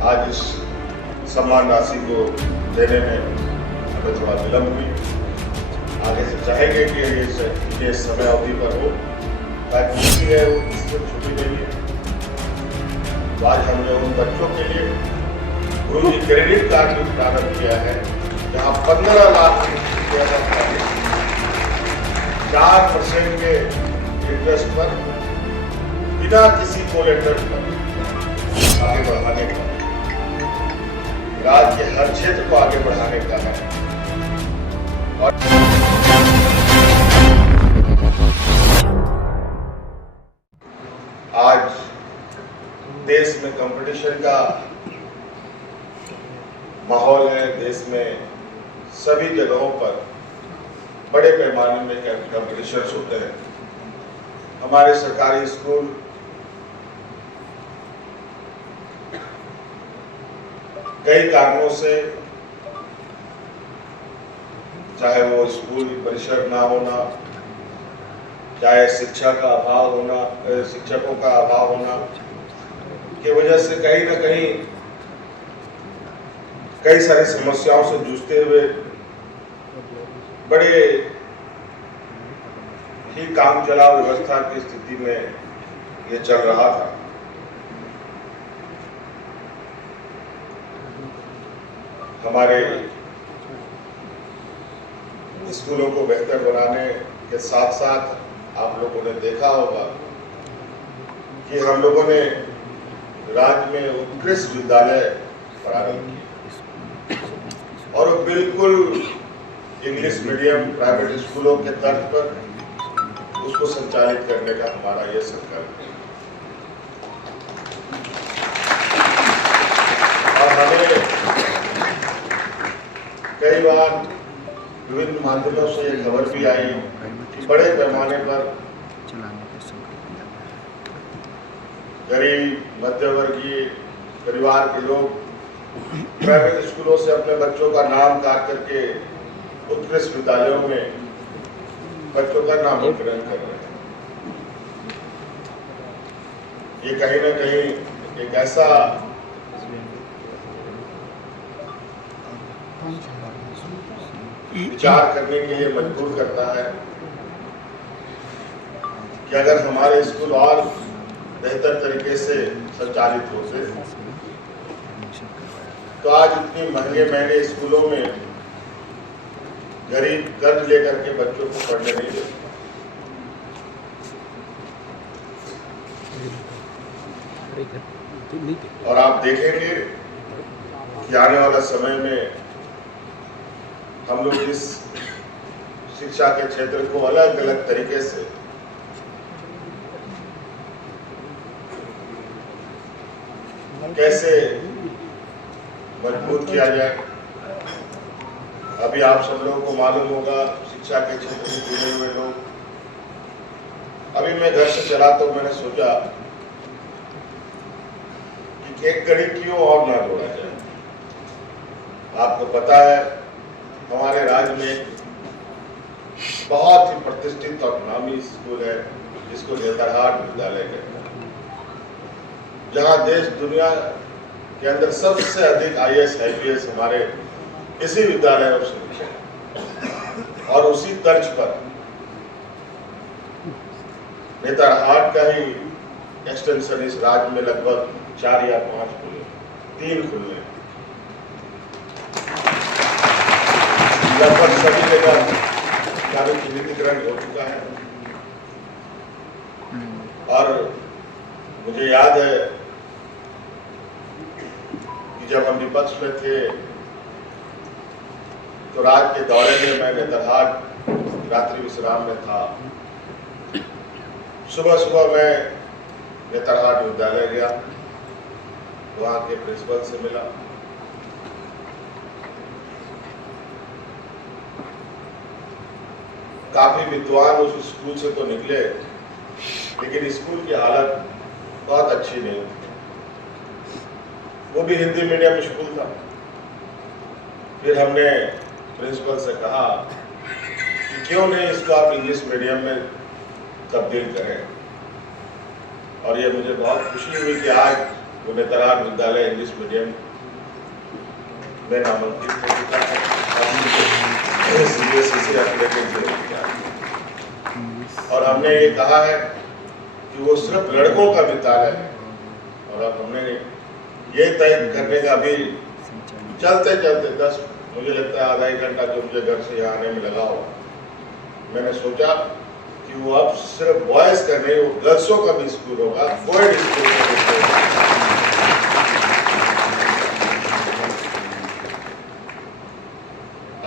आज इस सम्मान राशि को देने में हमें थोड़ा विलम्ब हुई। आगे से चाहेंगे कि ये समय अवधि पर हो ताकि किसी है वो किस्मत छुट्टी नहीं है। तो आज हमने उन बच्चों के लिए गुरु जी क्रेडिट कार्ड भी प्रारंभ किया है, जहाँ 15 लाख रुपया 4% के इंटरेस्ट पर बिना किसी कोलेटरल पर आगे बढ़ाने का, राज्य के हर क्षेत्र को आगे बढ़ाने का है। और आज देश में कंपटीशन का माहौल है। देश में सभी जगहों पर बड़े पैमाने में कंपटीशन होते हैं। हमारे सरकारी स्कूल कई कारणों से, चाहे वो स्कूल परिसर ना होना, चाहे शिक्षा का अभाव होना, शिक्षकों का अभाव होना की वजह से कहीं ना कहीं कई सारी समस्याओं से जूझते हुए बड़े ही काम चलाओ व्यवस्था की स्थिति में ये चल रहा था। हमारे स्कूलों को बेहतर बनाने के साथ साथ आप लोगों ने देखा होगा कि हम लोगों ने राज्य में उत्कृष्ट विद्यालय प्रारंभ किए और बिल्कुल इंग्लिश मीडियम प्राइवेट स्कूलों के तर्ज पर उसको संचालित करने का हमारा ये संकल्प है। और हमें कई बार विभिन्न माध्यमों से ये खबर भी आई कि बड़े पैमाने पर गरीब मध्यवर्गीय परिवार के लोग प्राइवेट स्कूलों से अपने बच्चों का नाम काट करके उत्कृष्ट विद्यालयों में बच्चों का नामांकन कर रहे हैं। ये कहीं ना कहीं एक ऐसा विचार करने के लिए मजबूर करता है कि अगर हमारे स्कूल और बेहतर तरीके से संचालित होते तो आज इतनी महंगे स्कूलों में गरीब कर्ज लेकर के बच्चों को पढ़ने नहीं देते। और आप देखेंगे कि आने वाला समय में हम लोग इस शिक्षा के क्षेत्र को अलग अलग तरीके से कैसे मजबूत किया जाए। अभी आप सब लोगों को मालूम होगा, शिक्षा के क्षेत्र से जुड़े हुए लोग, अभी मैं घर से चला तो मैंने सोचा कि एक कड़ी क्यों और ना जोड़ा जाए। आपको पता है हमारे राज्य में बहुत ही प्रतिष्ठित और नामी स्कूल है जिसको नेतरहाट विद्यालय कहते हैं, जहां देश दुनिया के अंदर सबसे अधिक IAS IPS हमारे इसी विद्यालयों से लिखे। और उसी तर्ज पर नेतरहाट का ही एक्सटेंशन इस राज्य में लगभग 4 या 5 खुले, 3 खुले, लगभग सभी जगह चिन्हितीकरण हो चुका है। और मुझे याद है कि जब हम विपक्ष में थे तो रात के दौरे में मैं नेतरहाट रात्रि विश्राम में था। सुबह सुबह मैं नेतरहाट विद्यालय गया, वहां के प्रिंसिपल से मिला। काफी विद्वान उस स्कूल से तो निकले, लेकिन स्कूल की हालत बहुत अच्छी नहीं थी। वो भी हिंदी मीडियम स्कूल था। फिर हमने प्रिंसिपल से कहा कि क्यों नहीं इसको आप इंग्लिश मीडियम में तब्दील करें। और ये मुझे बहुत खुशी हुई कि आज वो नेतराग विद्यालय इंग्लिश मीडियम में नामांकित हो चुका है। CBSE से एफिलिएटेड किया और हमने ये कहा है कि वो सिर्फ लड़कों का विद्यालय है। और अब हमने ये तय करने का भी चलते चलते 10 मुझे लगता है आधा एक घंटा जो मुझे घर से यहाँ आने में लगा हो, मैंने सोचा कि वो अब सिर्फ बॉयज का नहीं, वो गर्ल्सों का भी स्कूल होगा, कोएड स्कूल होगा।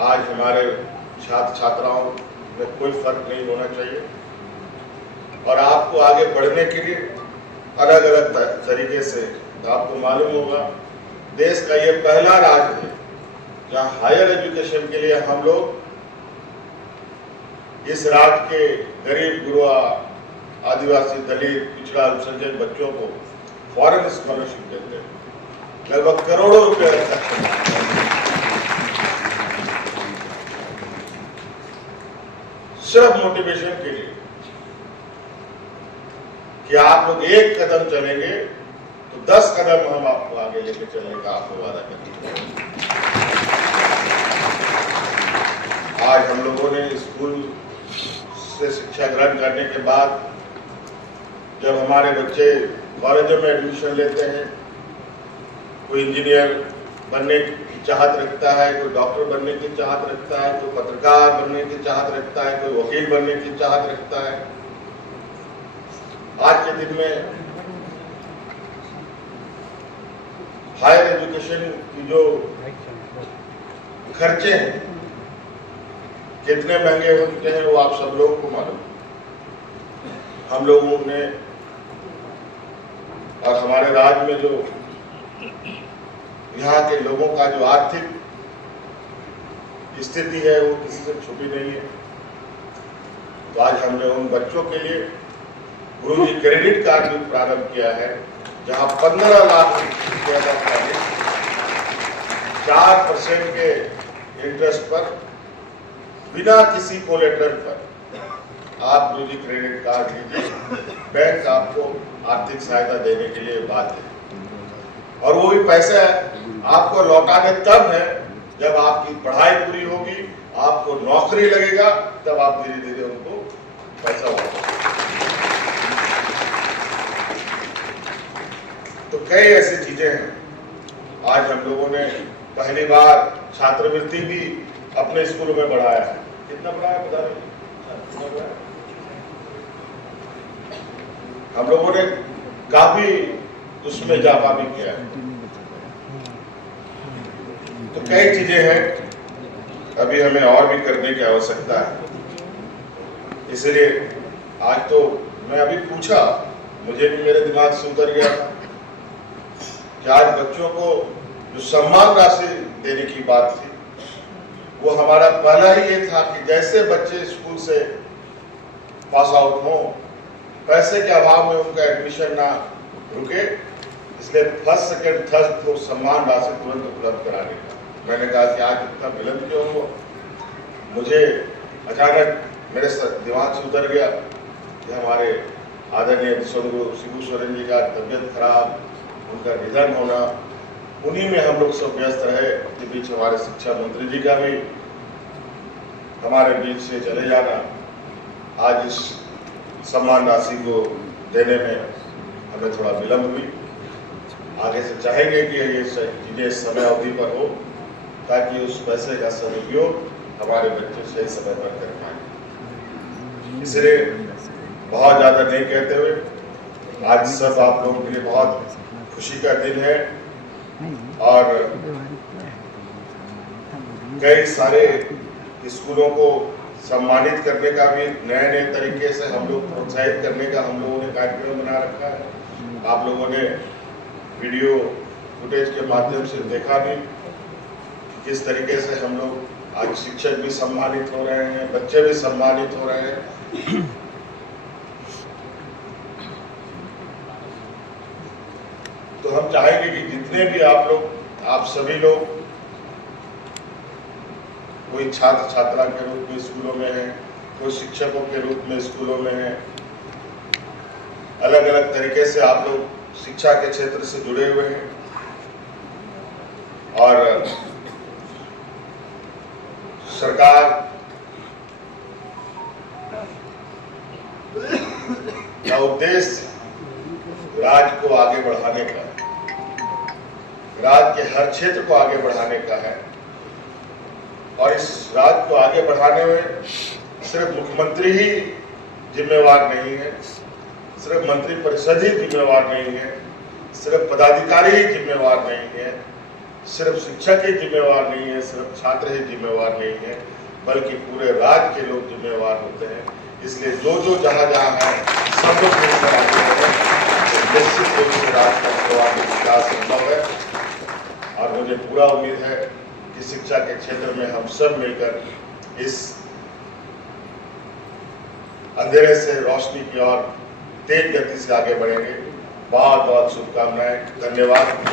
आज हमारे छात्र छात्राओं में कोई फर्क नहीं होना चाहिए और आपको आगे बढ़ने के लिए अलग अलग तरीके से, आपको मालूम होगा देश का ये पहला राज्य है जहाँ हायर एजुकेशन के लिए हम लोग इस राज्य के गरीब गुरुआ, आदिवासी, दलित, पिछड़ा, अल्पसंख्यक बच्चों को फॉरेन स्कॉलरशिप देते हैं, लगभग करोड़ों रुपए सिर्फ मोटिवेशन के लिए कि आप लोग एक कदम चलेंगे तो 10 कदम हम आपको आगे लेके चलने का आपको वादा करेंगे। आज हम लोगों ने स्कूल से शिक्षा ग्रहण करने के बाद जब हमारे बच्चे कॉलेजों में एडमिशन लेते हैं, कोई इंजीनियर बनने की चाहत रखता है, कोई डॉक्टर बनने की चाहत रखता है, कोई पत्रकार बनने की चाहत रखता है, कोई वकील बनने की चाहत रखता है। आज के दिन में हायर एजुकेशन की जो खर्चे हैं कितने महंगे हो चुके हैं वो आप सब लोगों को मालूम। हम लोगों ने और हमारे राज्य में जो यहाँ के लोगों का जो आर्थिक स्थिति है वो किसी से छुपी नहीं है। तो आज हमने उन बच्चों के लिए गुरुजी क्रेडिट कार्ड भी प्रारंभ किया है, जहां 15 लाख रुपए का 4% के इंटरेस्ट पर बिना किसी कोलेटरल पर आप गुरुजी क्रेडिट कार्ड लीजिए, बैंक आपको आर्थिक सहायता देने के लिए बाध्य है। और वो भी पैसा आपको लौटाने तब है जब आपकी पढ़ाई पूरी होगी, आपको नौकरी लगेगा, तब आप धीरे धीरे उनको पैसा लौटाएंगे। तो कई ऐसी चीजें हैं। आज हम लोगों ने पहली बार छात्रवृत्ति भी अपने स्कूलों में बढ़ाया है। कितना बढ़ाया बता रहे? हम लोगों ने काफी उसमें इजाफा भी किया है। तो कई चीजें हैं, अभी हमें और भी करने की आवश्यकता है। इसलिए आज तो मैं अभी पूछा, मुझे भी मेरे दिमाग से उतर गया था कि आज बच्चों को जो सम्मान राशि देने की बात थी, वो हमारा पहला ही ये था कि जैसे बच्चे स्कूल से पास आउट हों, पैसे के अभाव में उनका एडमिशन ना रुके, इसलिए फर्स्ट सेकेंड थर्ड को सम्मान राशि तुरंत उपलब्ध कराने का। मैंने कहा कि आज इतना विलंब क्यों हो। मुझे अचानक मेरे दिमाग से उतर गया कि हमारे आदरणीय शिबू सोरेन जी का तबीयत खराब, उनका निधन होना, उन्हीं में हम लोग सब व्यस्त रहे। के बीच हमारे शिक्षा मंत्री जी का भी हमारे बीच से चले जाना, आज इस सम्मान राशि को देने में हमें थोड़ा विलंब हुई। आगे से चाहेंगे कि ये चीजें समय अवधि पर हो, ताकि उस पैसे का सदुपयोग हमारे बच्चे सही समय पर कर पाए। इसलिए बहुत ज्यादा नहीं कहते हुए आज सब आप लोगों के लिए बहुत खुशी का दिन है और कई सारे स्कूलों को सम्मानित करने का भी नए नए तरीके से हम लोग प्रोत्साहित करने का हम लोगों ने कार्यक्रम बना रखा है। आप लोगों ने वीडियो फुटेज के माध्यम से देखा भी किस तरीके से हम लोग आज शिक्षक भी सम्मानित हो रहे हैं, बच्चे भी सम्मानित हो रहे हैं। तो हम चाहेंगे कि जितने भी आप सभी लोग कोई छात्र छात्रा के रूप में स्कूलों में हैं, कोई शिक्षकों के रूप में स्कूलों में हैं, अलग अलग तरीके से आप लोग शिक्षा के क्षेत्र से जुड़े हुए हैं और सरकार का उद्देश्य राज्य को आगे बढ़ाने का है, राज्य के हर क्षेत्र को आगे बढ़ाने का है। और इस राज्य को आगे बढ़ाने में सिर्फ मुख्यमंत्री ही जिम्मेवार नहीं है, सिर्फ मंत्री परिषद ही जिम्मेवार नहीं है, सिर्फ पदाधिकारी ही जिम्मेवार नहीं है, सिर्फ शिक्षक ही जिम्मेवार नहीं है, सिर्फ छात्र ही जिम्मेवार नहीं है, बल्कि पूरे राज्य के लोग जिम्मेवार होते हैं। इसलिए जो जहां है सब लोग मिलकर आगे बढ़े, निश्चित रूप से राज्य का सर्वांगीण विकास संभव है। और मुझे पूरा उम्मीद है कि शिक्षा के क्षेत्र में हम सब मिलकर इस अंधेरे से रोशनी की ओर तेज गति से आगे बढ़ेंगे। बहुत बहुत शुभकामनाएं, धन्यवाद।